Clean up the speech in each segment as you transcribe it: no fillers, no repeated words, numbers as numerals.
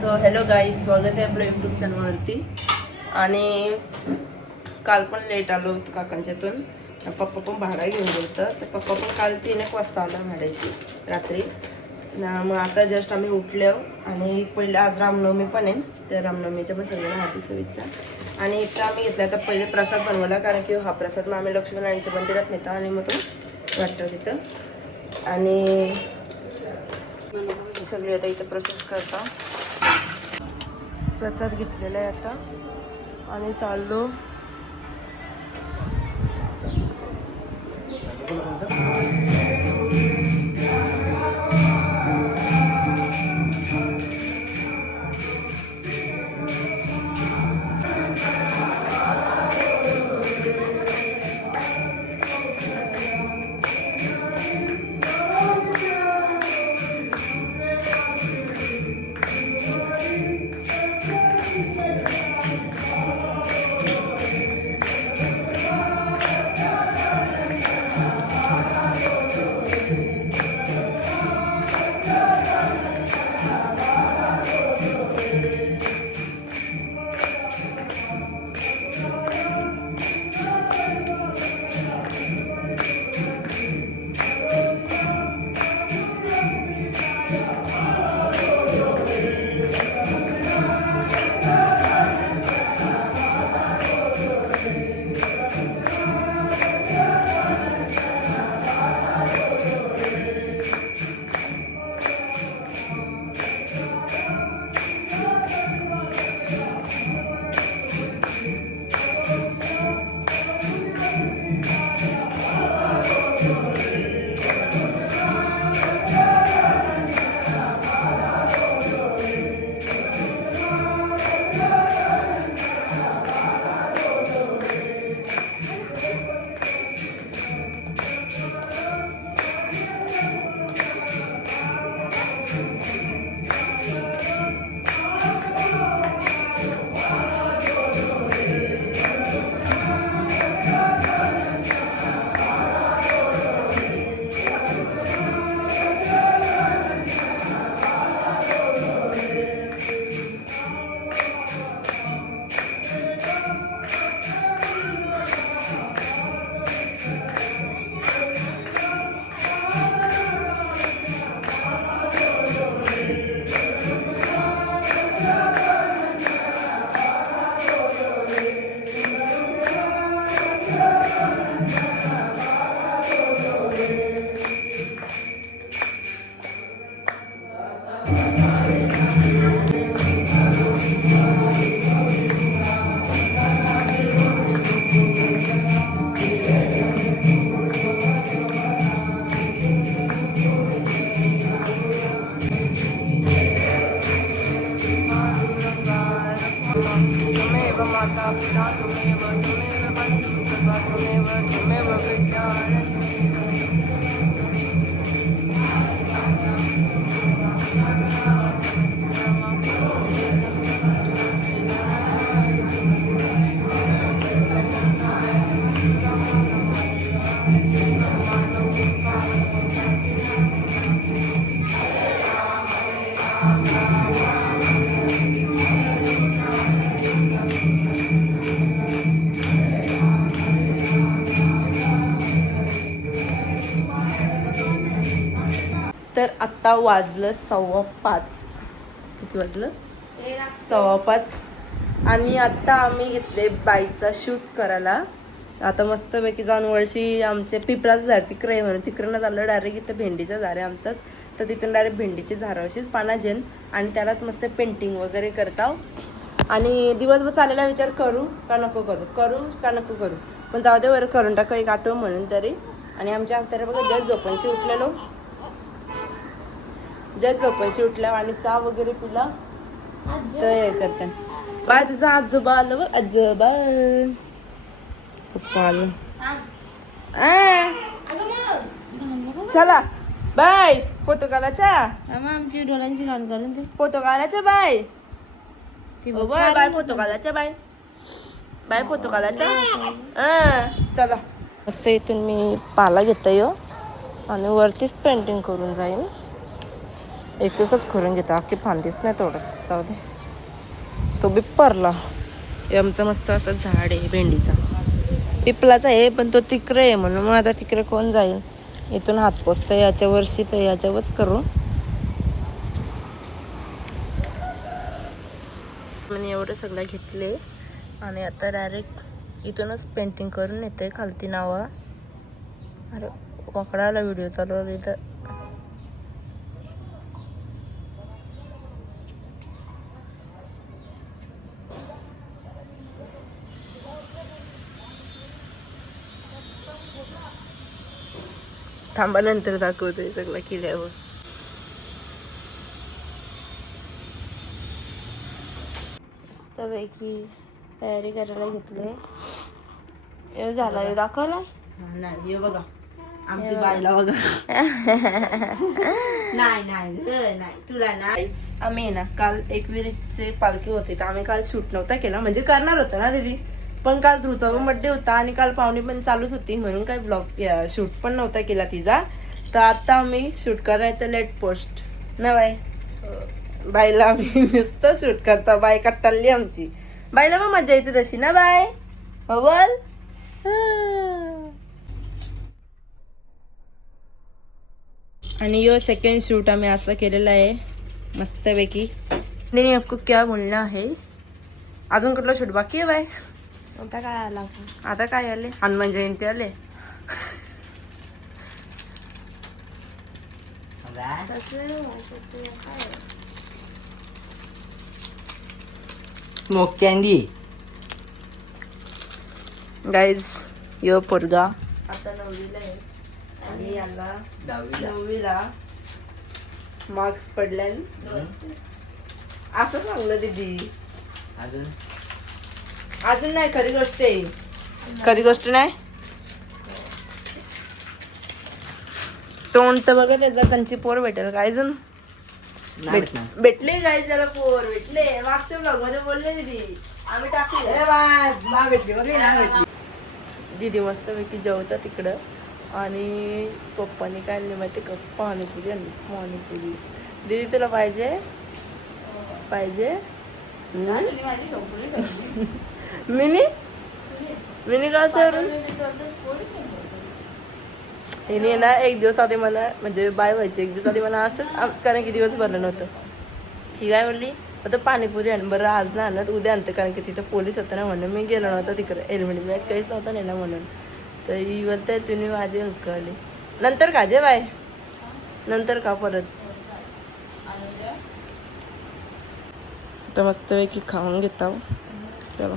So hello guys, स्वागत आहे आपल्या यूट्यूब चॅनलवरती. आणि काल पण लेट आलो होतो काकांच्यातून. पप्पा पण भाडा घेऊन गेलं तर पप्पा पण काल 3 वाजता आला भाड्याची रात्री ना. मग आता जस्ट आम्ही उठलो आणि पहिले आज रामनवमी पण आहे, त्या रामनवमीच्या पण सगळ्यांना हार्दिक शुभेच्छा. आणि इथं आम्ही घेतला तर पहिले प्रसाद बनवला, कारण की हा प्रसाद मग आम्ही लक्ष्मीनारायणच्या मंदिरात नेता आणि मग तो वाटतो तिथं. आणि सगळे आता इथं प्रोसेस करता. प्रसाद घेतलेला आहे आता आणि चाललो. त्वमेव माता पिता त्वमेव बन्धुः सखा त्वमेव विद्यालक्ष्मी. तर आत्ता वाजलं 5:15. किती वाजलं? 5:15. आणि आत्ता आम्ही घेतले बाईचा शूट करायला. आता मस्तपैकी जाऊन वळशी आमचे पिपळाचं झाड तिकडे आहे म्हणून तिकडनं चाललं डायरेक्ट. इथं भेंडीचं झाड आहे आमचं, तर तिथून डायरेक्ट भेंडीची झाडं अशीच पानाजेन आणि त्यालाच मस्त पेंटिंग वगैरे करता. आणि दिवसभर चाललेला विचार करू का नको करू, पण जाऊ दे बरं करून टाकू एक आठवण म्हणून तरी. आणि आमच्या हफ्त्याला बघा जस्ट झोपायची उठल्या आणि चहा वगैरे पिला तर हे करतात. बाय तुझा आजोबा आलं बघ, आजोबा पप्पा आलं. चला बाय. फोटो काढायचा आमची डोळ्यांची घाण करून ते फोटो काढायचा बाय. बाय फोटो काढायचा बाय फोटो काढायचा. चला मस्त इथून मी पाला घेता येऊ आणि वरतीच पेंटिंग करून जाईन. एक एकच करून घेता, अख्खी फांदीच नाही तोडत. जाऊ दे, तो बिप्परला. हे आमचं मस्त असं झाड आहे भेंडीचा, पिपलाचा आहे, पण तो तिकडे आहे म्हणून मग आता तिकडे कोण जाईल. इथून हात पोचतं याच्या वर्षी तर याच्यावरच करू. मी एवढं सगळं घेतले आणि आता डायरेक्ट इथूनच पेंटिंग करून येते खालती नावा. अरे पकडायला व्हिडिओ चालू इथं. थांबा नंतर दाखवतोय सगळं केल्यावर. मस्तपैकी तयारी करायला घेतले. झाला दाखवला नाही बघा आमची बायला बघा. नाही नाही तुला नाही. आम्ही ना काल एकविरीचे पालखी होते तर आम्ही काल शूट नव्हता केला, म्हणजे करणार होतं ना दीदी, पण काल ध्रुवचा पण बड्डे होता आणि काल पाहुणी पण चालूच होती म्हणून काही ब्लॉग शूट पण नव्हता केला तिचा. तर आता आम्ही शूट करायचं लेट पोस्ट ना बाय. बाईला आम्ही नुसतं शूट करता, बाय कट्टाळली आमची. बाईला पण मजा येते तशी ना बाय, हो बोल. आणि यो सेकंड शूट आम्ही असं केलेला आहे मस्तपैकी. नाही आपको क्या बोलना है. अजून कुठला शूट बाकी आहे बाय. आता काय आला, आता काय आले, हनुमान जयंती आले. Smoke candy. गाईज यो पोरगा आता 9वीला आहे आणि याला 9वीला मार्क्स पडल्यान असं सांगलं दीदी. अजून नाही, खरी गोष्ट आहे, खरी गोष्ट नाही. तोंड तर बघा त्याचा, त्यांची पोर भेटेल काय अजून भेटले काय त्याला पोर भेटले. मागच्या ब्लॉग मध्ये बोलले दीदी, आम्ही टाकले. दीदी मस्तपैकी जेवता तिकडं आणि पप्पानी काय आणले माहिती का, पाणीपुरी आणली. पाणीपुरी दीदी तुला पाहिजे पाहिजे. मिनी मिनी का सर हिने ना एक दिवस आधी मला, म्हणजे बाय व्हायचे एक दिवस आधी मला असंच, कारण की दिवस भरलं नव्हतं. ही काय बोलली आता पाणीपुरी आण. बरं आज ना आणत उद्या आणतं, कारण की तिथं पोलीस होतं ना म्हणून मी गेलो नव्हतं तिकडे. हेल्मेट काहीच नव्हतं नेला म्हणून. तर ही बोलते तुम्ही माझे हक्क आले नंतर का जे बाय, नंतर का परत. तर मस्तपैकी खाऊन घेता. चला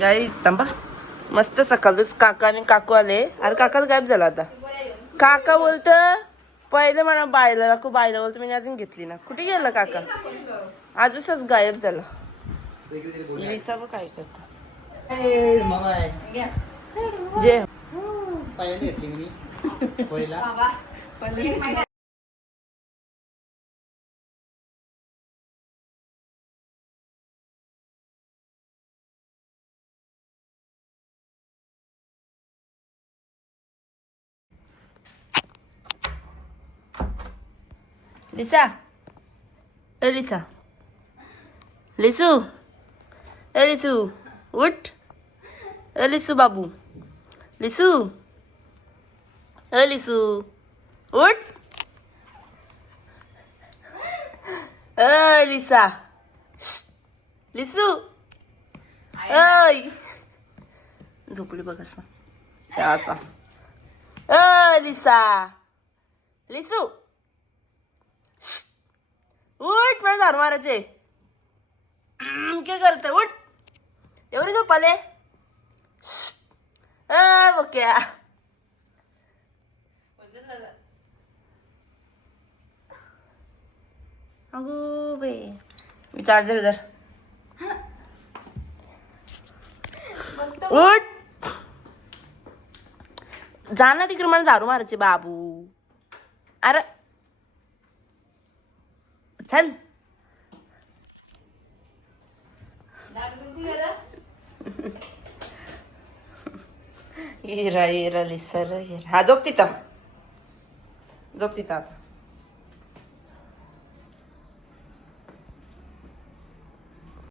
गाईज थांबा. मस्त सकाळच काका आणि काकू आले. अरे काकाच गायब झाला आता. काका बोलत पहिले मला बायला दाखव, बायला बोलतो मी अजून घेतली ना. कुठे गेला काका, आजच गायब झाला. लिसा बघ काय करता जे लिसा, ए लिसा, लिसू, ए लिसू उठ, ए लिसू बाबू, लिसू, ए लिसू उठ, ए लिसा, लिसू, ऐ झोपली बघ असं असा. ए लिसा, लिसू उठ, मला झाड मारायचे. काय करत उठ, एवढी झोप आले. बक्या अगो बे, मी चार्जर धर. उठ जा ना तिकडे, मला झाडू मारायचे बाबू. अरे चल हिरा हिरा लिसर हिरा. हा झोप तिथं आता.